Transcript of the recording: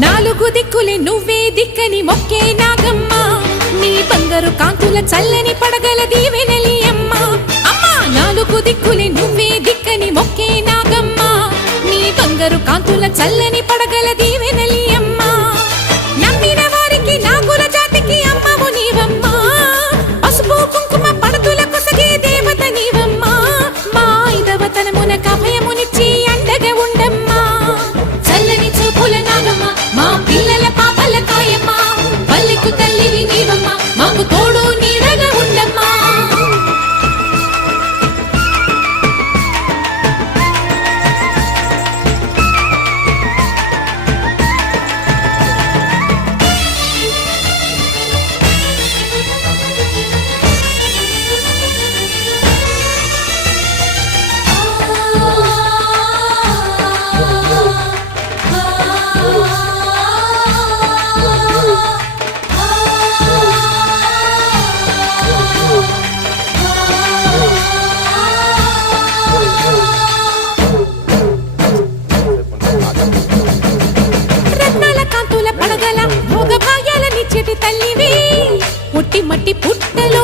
నాలుగు దిక్కులే నువ్వే దిక్కని మొక్కే నాగమ్మ నీ బంగారు కాంతుల చల్లని పడగల దీవెనలి అమ్మ అమ్మా నాలుగు దిక్కులే నువ్వే దిక్కని మొక్కే నాగమ్మ నీ బంగారు కాంతుల చల్లని పడగల దీవెనలి అమ్మ నమ్మిన వారికి నాగుల జాతికి అమ్మవు నీవమ్మ పసుపు కుంకుమ పడతుల కొసగే దేవత నీవమ్మ మా ఐదవతనమున కభయమునిచ్చి అండగా ఉండమ్మా చల్లని చూపుల నాగమ్మ మా పిల్లల పాపల కాయమ్మ పల్లెకు తల్లివి నీవమ్మ మాకు తోడు నీడగా ఉండమ్మా పడగల భోగ భాగ్యాలనిచ్చేటి తల్లివి పుట్టి మట్టి పుట్టలో